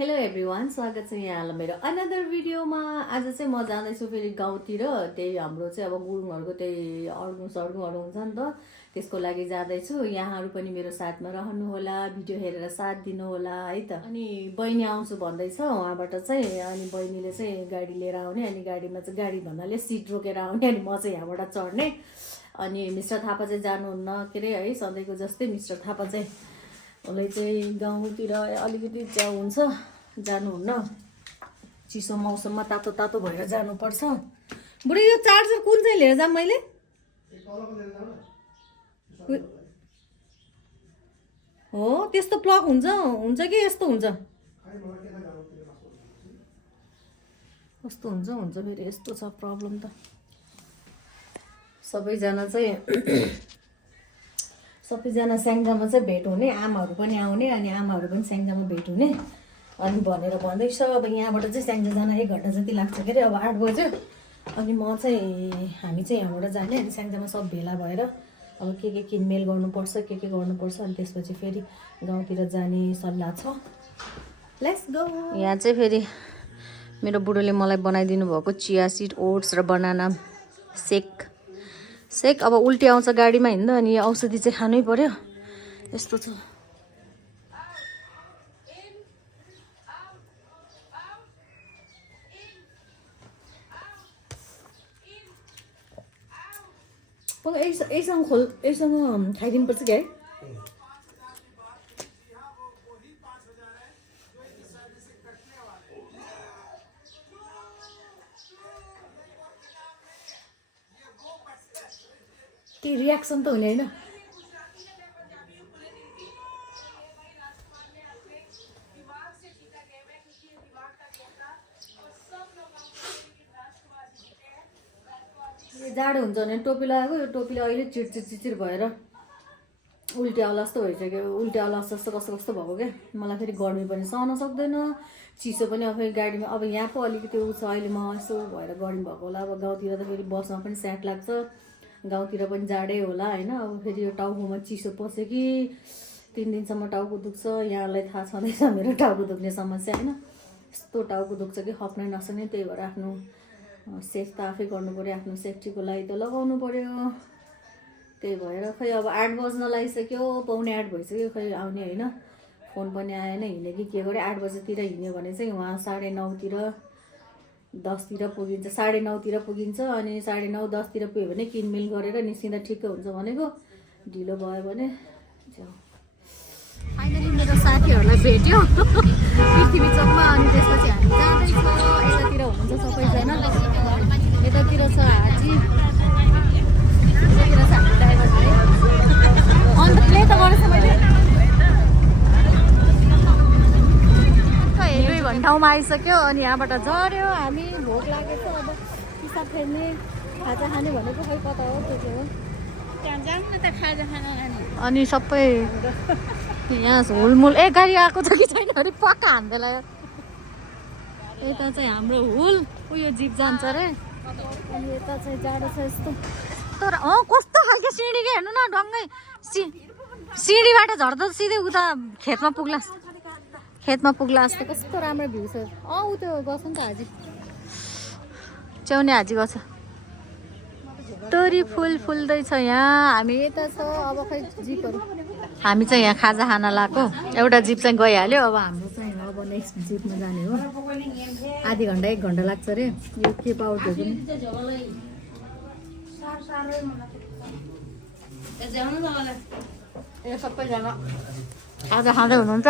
Hello everyone, स्वागत छ यहाँलाई मेरो अनदर भिडियोमा। आज चाहिँ म जाँदैछु फेरि गाउँतिर। त्यही हाम्रो चाहिँ अब गुरुङहरूको त्यही अड्गुङहरू हुन्छ नि त, त्यसको लागि जाँदैछु। यहाँहरू पनि मेरो साथमा रहनुहोला, भिडियो हेरेर साथ दिनुहोला है त। अनि बहिनी आउँछु भन्दैछ उहाँबाट चाहिँ, अनि बहिनीले चाहिँ गाडी लिएर आउने, अनि गाडीमा चाहिँ गाडी भन्नाले सिट रोकेर आउने, अनि म चाहिँ यहाँबाट चढ्ने। अनि मिस्टर थापा चाहिँ जानुहुन्न के अरे है, सधैँको जस्तै मिस्टर थापा चाहिँ उसले चाहिँ गाउँतिर अलिकति च्याउ हुन्छ, जानुहुन्न। चिसो मौसममा तातो तातो भएर जानुपर्छ। बुढी यो चार्जर कुन चाहिँ लिएर जाऊँ मैले? हो त्यस्तो प्लग हुन्छ कि यस्तो हुन्छ? कस्तो हुन्छ फेरि यस्तो छ प्रब्लम त। सबैजना स्याङ्जामा चाहिँ भेट हुने, आमाहरू पनि आउने, अनि आमाहरू पनि स्याङ्जामा भेट हुने अनि भनेर भन्दैछ। अब यहाँबाट चाहिँ स्याङ्जा जान 1 घन्टा जति लाग्छ के अरे, अब 8 बज्यो। अनि हामी चाहिँ यहाँबाट जाने, अनि स्याङ्जामा सब भेला भएर अब के किनमेल गर्नुपर्छ, के गर्नुपर्छ, अनि त्यसपछि फेरि गाउँतिर जाने सल्लाह छ। Let's go. यहाँ चाहिँ फेरि मेरो बुढोले मलाई बनाइदिनु भएको चिया सिड, ओट्स र बनाना सेक। अब उल्टी आउँछ गाडीमा हिँड्दा, अनि औषधि चाहिँ खानै पर्यो। यस्तो छ। यसँग खाइदिनुपर्छ क्या है। केही रियाक्सन त हुने होइन। जाडो हुन्छ भने टोपी लगाएको, यो टोपीले अहिले चिचिर भएर उल्टी आउला जस्तो भइसक्यो। उल्टी आउला जस्तो कस्तो भएको क्या। मलाई फेरि गर्मी पनि सहन सक्दैन, चिसो पनि। अब फेरि गाडीमा अब यहाँ पो अलिकति उ छ, अहिले म यसो भएर गर्मी भएको होला। अब गाउँतिर त फेरि बसमा पनि स्याट लाग्छ, गाउँतिर पनि जाडै होला होइन। अब फेरि यो टाउकोमा चिसो पस्यो कि 3 दिनसम्म टाउको दुख्छ। यहाँलाई थाहा छँदैछ मेरो टाउको दुख्ने समस्या होइन। यस्तो टाउको दुख्छ कि खप्नै नसक्ने। त्यही भएर आफ्नो सेफ त आफै गर्नु पऱ्यो, आफ्नो सेफ्टीको लागि त लगाउनु पऱ्यो। त्यही भएर खै अब 8 बज्न लागिसक्यो, 7:45 भइसक्यो, खै आउने होइन। फोन पनि आएन, हिँड्यो कि के गऱ्यो। 8 बजेतिर हिँड्यो भने चाहिँ उहाँ 9:30तिर 10तिर पुगिन्छ, 9:30तिर पुगिन्छ। अनि 9:30 10तिर पुग्यो भने किनमेल गरेर निस्किँदा ठिक्क हुन्छ भनेको। ढिलो भयो भने फाइनली मेरो साथीहरूलाई भेट्यो पृथ्वी चोकमा। अनि त्यसपछि हामी जाँदैछौँ। यतातिर हुनुहुन्छ सबैजना, यतातिर छ हाजी, यतातिर छ हामी ड्राइभर भाइ। अन्त प्ले त गरेछ मैले। 2 घन्टामा आइसक्यो। अनि यहाँबाट झऱ्यो हामी। भोक लागेको छ, अब पिसाब फेर्ने, खाजा खाने भनेको खै कता हो त्यो चाहिँ हो। त्यहाँ जाऊँ न त खाजा खान। अनि सबै यहाँ हुलमुल गाडी आएको छ कि छैन अरे, पक्का हान्देला। यता चाहिँ हाम्रो हुल उयो जिप जान्छ अरे। अनि यता चाहिँ जाडो छ यस्तो। तर कस्तो खालको सिँढी के हेर्नु न, ढङ्गै सिँढीबाट झर्दा सिधै उता खेतमा पुग्ला जस्तो। कस्तो राम्रो भ्यू छ। ऊ त्यो गर्छ नि त हाजी, च्याउने हाजी गर्छ। तोरी फुल फुल्दैछ यहाँ। हामी यता छ। अब खै जिपहरू, हामी चाहिँ यहाँ खाजा खान लगाएको। एउटा जिप चाहिँ गइहाल्यो। अब हाम्रो चाहिँ अब नेक्स्ट जिपमा जाने हो। आधी घन्टा 1 घन्टा लाग्छ अरे। यो के पाउडर पनि ए सबैजना खाजा खाँदै हुनुहुन्छ।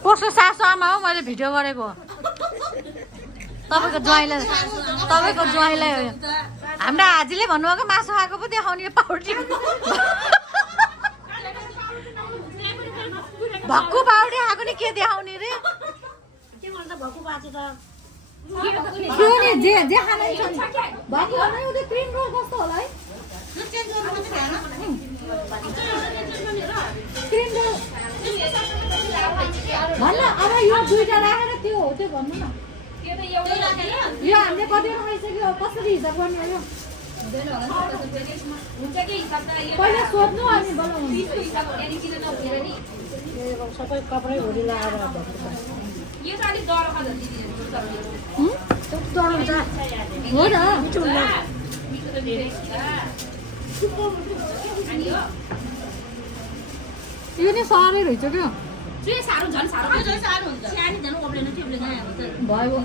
कसको सासु आमा हो? मैले भिडियो गरेको तपाईँको ज्वाइँलाई हाम्रो हाजीले भन्नुभएको मासु खाएको पो देखाउने यो पाउडी। भक्कु पाउडी खाएको नि के देखाउने रे? जे खाने क्रिम रोल कस्तो होला है? क्रिम रोल भन्न। अब यो 2टा राखेर त्यो हो त्यो भन्नु न। यो हामीले कतिवटा खाइसक्यो कसरी हिसाब गर्ने हो यो पहिला सोध्नु अनि बोलाउनु सबै कपडै भरि लगाएर हो त यो नै साह्रै रहेछ क्या भयो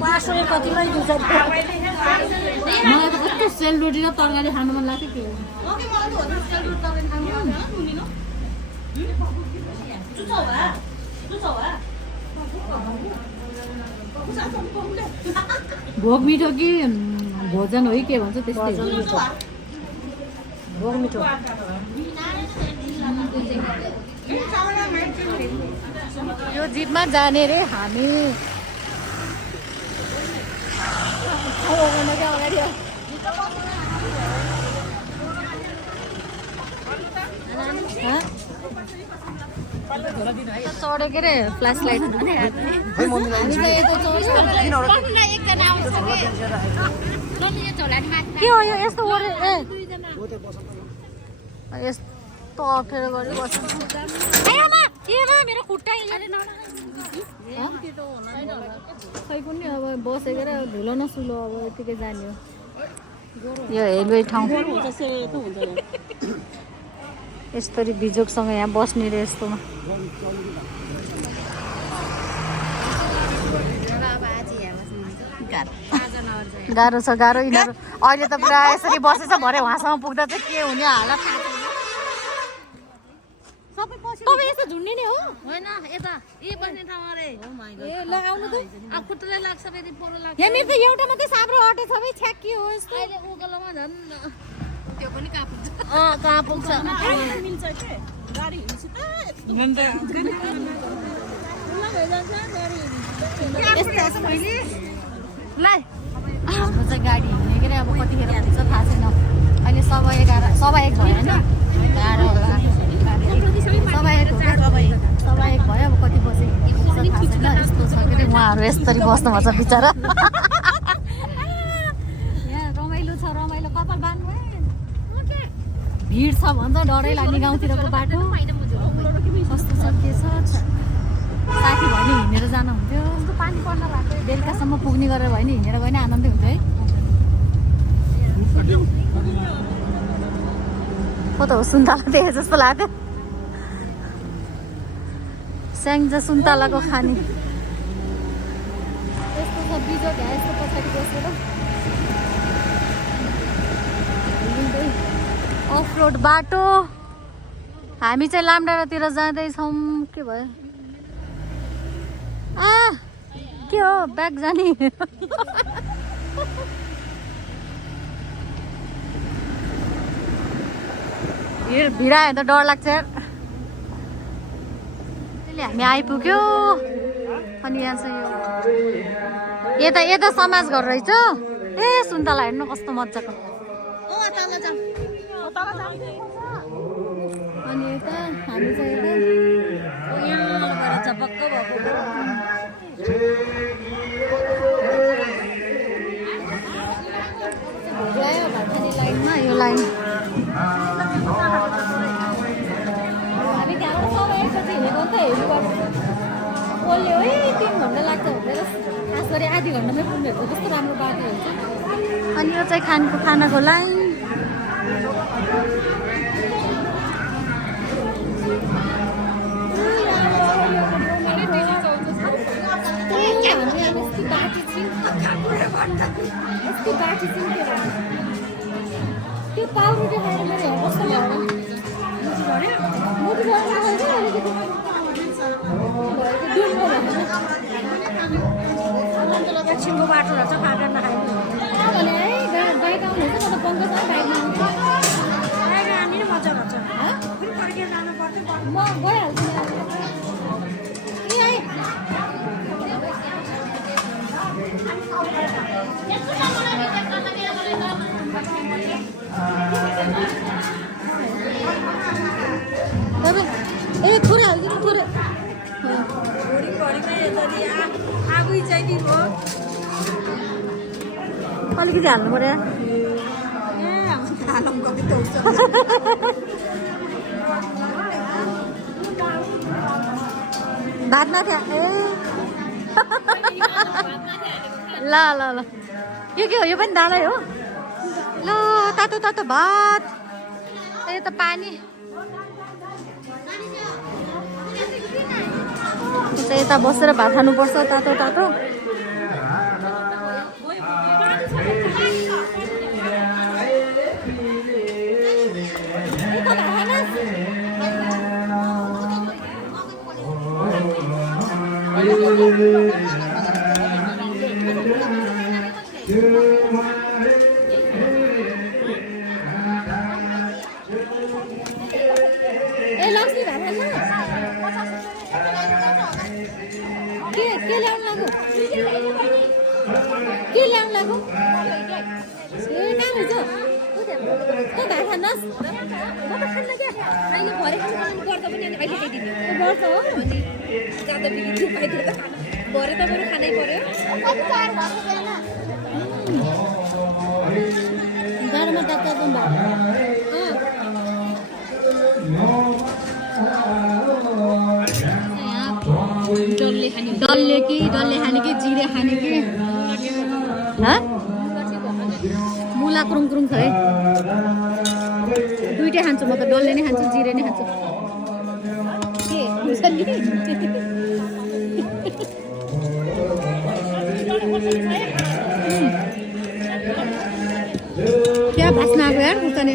पासो कतिलाई दिन्छ मलाई त कस्तो सेलरोटी र तरकारी खानु मन लाग्थ्यो के भोग मिठो कि भोजन हो कि के भन्छ त्यस्तै भोग मिठो यो जिपमा जाने रे हामी चढेको रे फ्ल्यास लाइट के हो यो यस्तो यस्तो अप्ठ्यारो गरिबस्छ मेरो खुट्टा खै पनि अब बसेको र धुलो नसुलो अब यतिकै जाने हो यो हेलवे ठाउँ यस्तरी बिजोकसँग यहाँ बस्ने रे यस्तोमा गाह्रो छ गाह्रो यिनीहरू अहिले त पुरा यसरी बसेछ भरे उहाँसम्म पुग्दा चाहिँ के हुने हालत तपाईँ यस्तो झुन्डी नै हो होइन यता यही बस्ने ठाउँ अरे ए लगाउनु त अब खुट्टालाई लाग्छ फेरि पोरो लाग्छ यहाँनिर त एउटा मात्रै साब्रो अटे छ भाइ छ्याक के हो यस्तो अहिले उकालोमा झन् त्यो पनि कहाँ पुग्छ कहाँ पुग्छ मिल्छ के गाडी ला हाम्रो चाहिँ गाडी हिँड्ने के अरे अब कतिखेर पुग्छ थाहा छैन अहिले 1:11 1:01 भयो होइन 1:01 भयो अब कति बजे पुग्छ थाहा छैन यस्तो छ के अरे उहाँहरू यसरी बस्नुभएको छ बिचरा यहाँ रमाइलो छ रमाइलो कपाल बान्नु भिड छ भन्छ डरै लाग्ने गाउँतिरको बाटो कस्तो छ के छ साथी भयो नि हिँडेर जानु हुन्थ्यो पानी पर्न लाग्यो बेलुकासम्म पुग्ने गरेर भयो नि हिँडेर गयो नि आनन्दै हुन्थ्यो है को त हो सुन्तला देखे जस्तो लाग्यो स्याङ्जा सुन्तलाको खाने यस्तो छ बिजोक यस्तो पछाडि बसेर अफ रोड बाटो हामी चाहिँ लामडाँडातिर जाँदैछौँ के भयो के हो ब्याग जाने भिड आयो त डर लाग्छ त्यसले हामी आइपुग्यो अनि यहाँ चाहिँ यो यता समाज घर रहेछ ए सुन्तला हेर्नु कस्तो मजाको अनि यता हामी चाहिँ झपक्क भएको ल्यायो भर्खरै लाइनमा यो लाइन हामी त्यहाँबाट सबै एकपछि हिँडेको त हेर्नुपर्छ बोल्यो है 3 घन्टा लाग्छ भनेर खास गरी आधी घन्टामै पुग्नेहरूको कस्तो राम्रो बाटो हुन्छ अनि यो चाहिँ खानाको लाइन त्यो पाउरोटी खाएर मेरो कस्तो एकछिनको बाटो रहेछ खाना नखाइदिनु भने है बाइक आउनुहुन्छ म त पङ्कज बाइकमा आउँछु बाहिर हामी नै मजा गर्छ फेरि फर्केर जानु पर्थ्यो म गइहाल्छु ए थोरै हालिदिनु थोरै अलिकति हाल्नु पर्यो भातमा थियो ए ल ल ल यो के हो यो पनि दालै हो ल तातो तातो भात यो त पानी यता बसेर भात खानुपर्छ तातो तातो ए लक्ष्मी भात के ल्याउनु लाग्यो के ल्याउनु लाग्यो ए कहाँ हुन्छ त भात खानुहोस् म त खान्न क्या अहिले भरे खानु गर्दा पनि अनि अहिले खाइदिने गर्छ हो अनि जाँदा बिग्रिन्छ पाइदिएर त खानु भरे त बरु खानै पर्यो गाडोमा तातो डल्ले खाने कि जिरे खाने कि मुला क्रुङ क्रुङ छ है दुइटै खान्छु म त डल्ले नै खान्छु जिरे नै खान्छु के हुन्छ नि क्या भास्न आएको यार उताने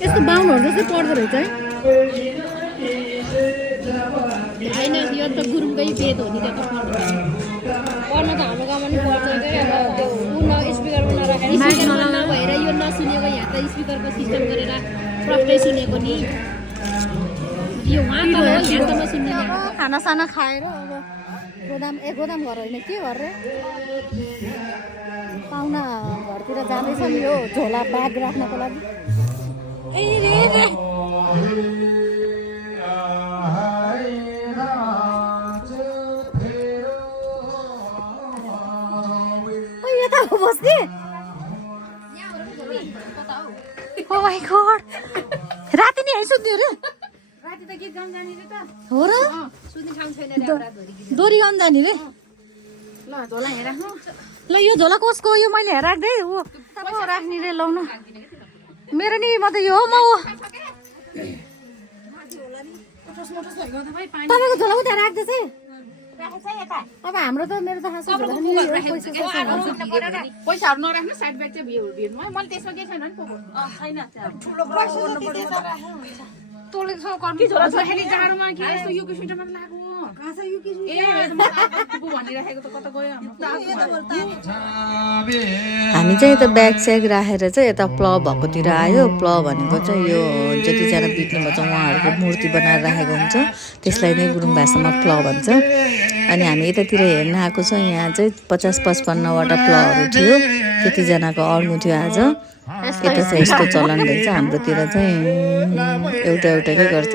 यस्तो बाहुनहरू जस्तै पर्दो रहेछ है होइन यो त गुरुङकै वेद हो नि त्यो त पढ्न त हाम्रो गाउँमा पनि पर्छ अब त्यो स्पिकर नराखेर नभएर यो नसुनेको यहाँ त स्पिकरको सिस्टम गरेर प्रष्टै सुनेको नि यो उहाँ त नसुन्ने खानासाना खाएर अब गोदाम घर होइन के गरेर पाहुना घरतिर जाँदैछन् यो झोला ब्याग राख्नको लागि ए रे यता हो बस्ने ओ माय गॉड राति नि आइसक्यो रे राति त गीत गाउन जाने रे त हो र सुत्ने ठाउँ छैन रे अब रातभरि दोरी गाउन जाने रे ल झोला हेराख्नु ल यो झोला कसको यो मैले राख्दै हो तपाईँ राख्ने रे लाउन मेरो नि म त यो हो म हो तपाईँको झोला उता राख्दैछ अब हाम्रो त मेरो त खास पैसाहरू नराख्नु साइड ब्याग चाहिँ भिडमा मैले त्यसमा केही छैन नि छैन जाडोमा के यस्तो युके स्वेटरमा लाग्यो भनिराखेको त कता गयो हामी चाहिँ यता ब्याग स्याग राखेर चाहिँ यता प्ल भएकोतिर आयो प्ल भनेको चाहिँ यो जतिजना बित्नुभएको छ उहाँहरूको मूर्ति बनाएर राखेको हुन्छ त्यसलाई नै गुरुङ भाषामा प्ल भन्छ अनि हामी यतातिर हेर्न आएको छ यहाँ चाहिँ 50-55वटा प्लहरू थियो त्यतिजनाको अड्नु थियो आज यता चाहिँ यस्तो चलन रहेछ हाम्रोतिर चाहिँ एउटा एउटाकै गर्छ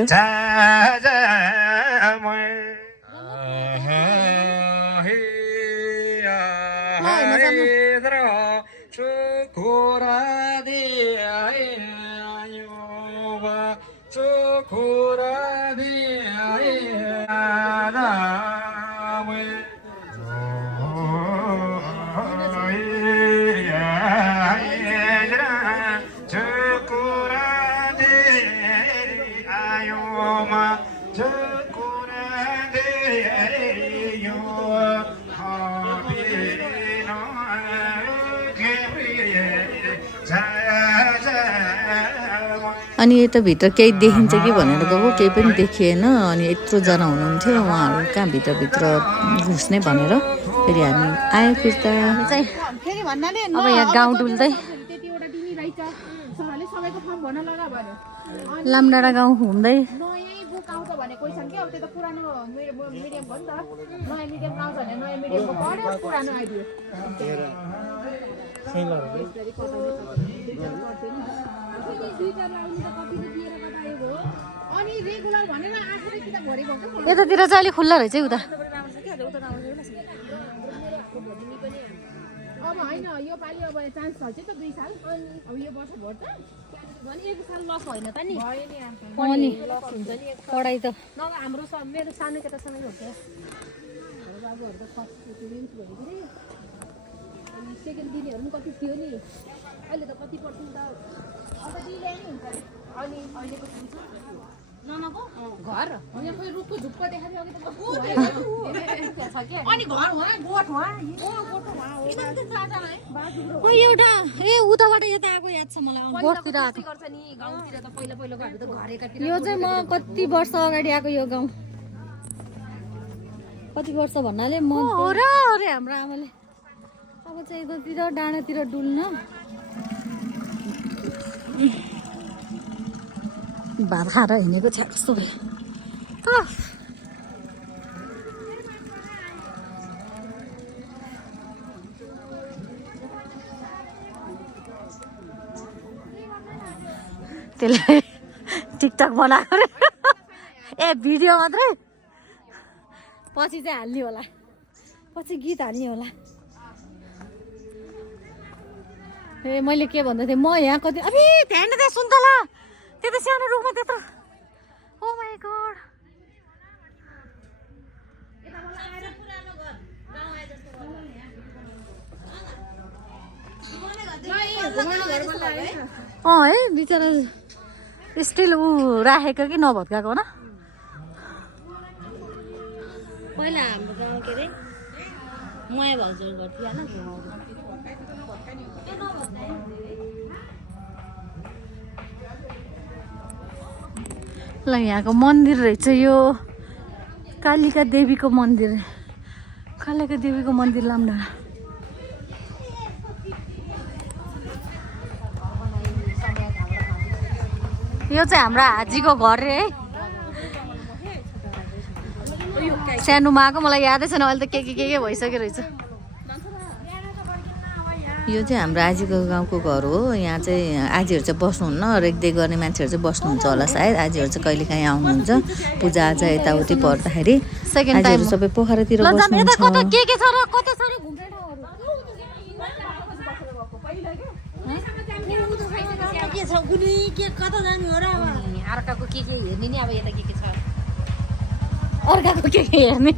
अनि यता भित्र केही देखिन्छ कि भनेर गएको केही पनि देखिएन अनि यत्रोजना हुनुहुन्थ्यो उहाँहरू कहाँ भित्रभित्र घुस्ने भनेर फेरि हामी आयो फिर्ता अब यहाँ गाउँ डुल्दै तपाईँको फर्म भर्न लगा भन्यो लामडाँडा गाउँ घुम्दै नयाँ बुक आउँछ भने क्वेसन के अब त्यो त पुरानो मिडियम हो नि त नयाँ मिडियम आउँछ भने नयाँ मिडियमको पढ्यो पुरानो आइदियो अनि रेगुलर भनेर आफूले किताब भरेको हुन्छ यतातिर चाहिँ अलिक खुल्ला रहेछ है उता अब होइन यो पालि अब चान्स छ त 2 साल अब यो वर्ष भर्छ भने 1 साल लस होइन त नि भयो नि अनि लस हुन्छ नि पढाइ त नभए हाम्रो मेरो सानो केटासँगै हुन्छ बाबुहरू त फर्स्ट रिन्स भयो कि अनि सेकेन्ड दिनेहरू पनि कति थियो नि अहिले त कति पर्सेन्ट त अब दिले नि हुन्छ अनि अहिलेको हुन्छ ननको घर यहाँ खोइ रुखको झुप्पो देखाथ्यो अघि त अनि घर हो गोठ हो गोठ हो ओ एउटा ए उताबाट यता आएको याद छ मलाई गोठतिर आएको गर्छ नि गाउँतिर त पहिला पहिलाको हामी त घरेकातिर यो चाहिँ म कति वर्ष अगाडि आएको यो गाउँ कति वर्ष भन्नाले म हो र अरे हाम्रो आमाले अब चाहिँ यतातिर डाँडातिर डुल्न भात खाएर हिँडेको छ कस्तो भयो त्यसले टिकटक बनाएको रे ए भिडियो मात्रै पछि चाहिँ हाल्ने होला पछि गीत हाल्ने होला ए मैले के भन्दै थिएँ म यहाँ कति अबे ध्यान दे सुन त ल त्यो त सानो रुखमा त्यत्रो ओ माई गॉड है बिचरा स्टिल ऊ राखेको कि नभत्काएको न पहिला हाम्रो गाउँ के अरे मया भाउजू गर्थ्यो ल यहाँको मन्दिर रहेछ यो कालिका देवीको मन्दिर कालिका देवीको मन्दिर लामडाँडा यो चाहिँ हाम्रो हाजीको घर रे है सानोमा आएको मलाई यादै छैन अहिले त के भइसक्यो रहेछ यो चाहिँ हाम्रो आजीको गाउँको घर हो यहाँ चाहिँ आजीहरू चाहिँ बस्नुहुन्न रेखदेख गर्ने मान्छेहरू चाहिँ बस्नुहुन्छ होला सायद आजीहरू चाहिँ कहिले काहीँ आउनुहुन्छ पूजाआजा यताउति पर्दाखेरि आजीहरू सबै पोखरातिर बस्नुहुन्छ अर्काको के हेर्ने नि अब यता के छ अर्काको के हेर्ने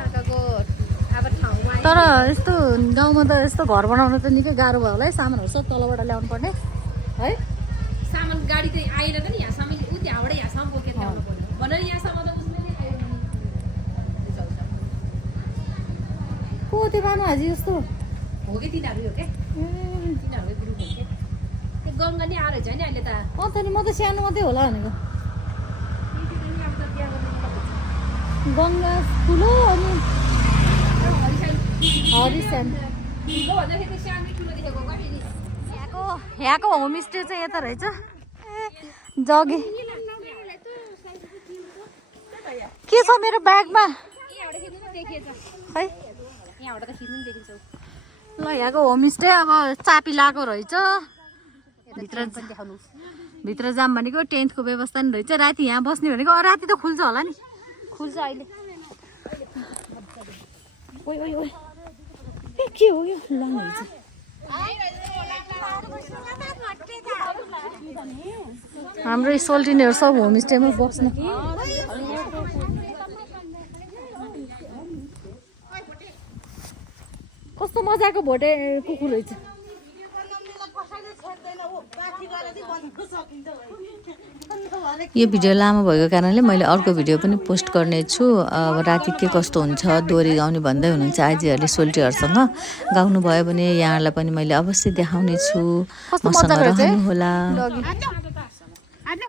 अर्काको अब ठाउँमा तर यस्तो गाउँमा त यस्तो घर बनाउनु त निकै गाह्रो भयो होला है सामानहरू सब तलबाट ल्याउनु पर्ने है सामान गाडी त आएर त नि यहाँ सामान उ त्यहाँबाट यहाँसम्म बोकेर ल्याउनु पर्यो भनेर यहाँसम्म त उसले नै को त्यो बानु हाजी जस्तो हो कि तिनीहरू हो क्या तिनीहरू ग्रुप हो क्या त्यो गङ्गा नि आएर छ नि अहिले त त नि म त सानो मात्रै होला भनेको गङ्गा ठुलो अनि हरिसान यहाँको होमस्टे चाहिँ यता रहेछ जगे के छ मेरो ब्यागमा है ल यहाँको होमस्टे अब चापी लगाएको रहेछ भित्र जाम भनेको टेन्टको व्यवस्था नि रहेछ राति यहाँ बस्ने भनेको राति त खुल्छ होला नि खुल्छ अहिले ओइ ओइ ओइ ए के हो यो लङ रहेछ हाम्रो सोल्टिनेहरू सब होमस्टेमा बस्नु कस्तो मजाको भोटे कुकुर रहेछ यो भिडियो लामो भएको कारणले मैले अर्को भिडियो पनि पोस्ट गर्नेछु अब राति के कस्तो हुन्छ दोहोरी गाउने भन्दै हुनुहुन्छ आजीहरूले सोल्टीहरूसँग गाउनु भयो भने यहाँलाई पनि मैले अवश्य देखाउने छु मसँग रहनु होला।